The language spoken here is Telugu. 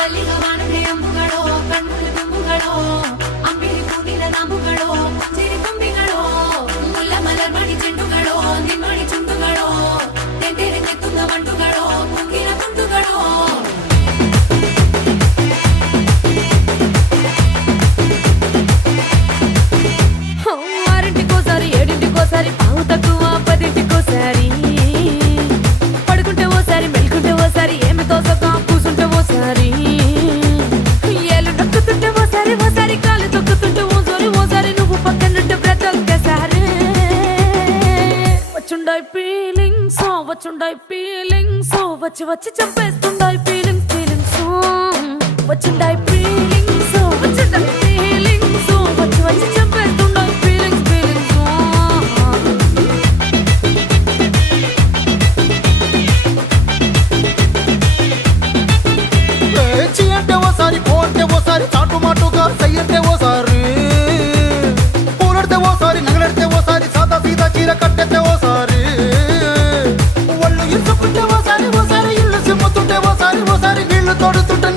ಮಲ್ಲಿಗ ವಾಣುಡೆ ಅಂಬುಗಳೋ ಕಣ್ಣುಗಳ ತುಂಬುಗಳೋ ಅಂಬಿರಿ ಕೂಡಿನ ನಾಮುಗಳೋ ಮುಂಜಿರಿ ತುಂಬಿಗಳೋ ಮುಲ್ಲ ಮಲರ್ ಮಣಿ ಚೆಂಡುಗಳೋ ನಿಮ್ಮಣಿ ಚುಂಡುಗಳೋ ತೆಂದೆರೆ ತೆತ್ತುಂಗ ಬಂಡುಗಳೋ ಮುಂಗಿನ ತುಂಡುಗಳೋ ఆరింటికోసారి ఏడింటికోసారి పావు తక్కువ పదింటికోసారి పడుకుంటే ఓసారి మెలుకుంటే ఓసారి ఏమి తోసక కూసుంటే ఓసారి ఏళ్ళు నొక్కుతుంటే ఓసారి ఓసారి కాలు తొక్కుతుంటే ఓసారి నువ్వు పక్కనుంటే బ్రతొక్కసారి వచ్చుండాయి ఫీలింగ్స్ వచ్చి వచ్చి చంపేస్తుండాయి ఫీలింగ్స్ వచ్చుండాయి ఫీలింగ్స్ వచ్చి వచ్చి చంపేస్తుండాయి ఫీలింగ్స్ చీ అంటే ఓసారి పో అంటే ఓసారి చాటు మాటుగా సై అంటే ఓసారి పూలడితే ఓసారి నగలడితే ఓసారి సాదా సీదా చీర కట్టెత్తే ఓసారి ఒళ్ళు ఇరుసుకుంటే ఓసారి ఇల్లు సిమ్ముతుంటే ఓసారి నీళ్లు తోడుతుంటే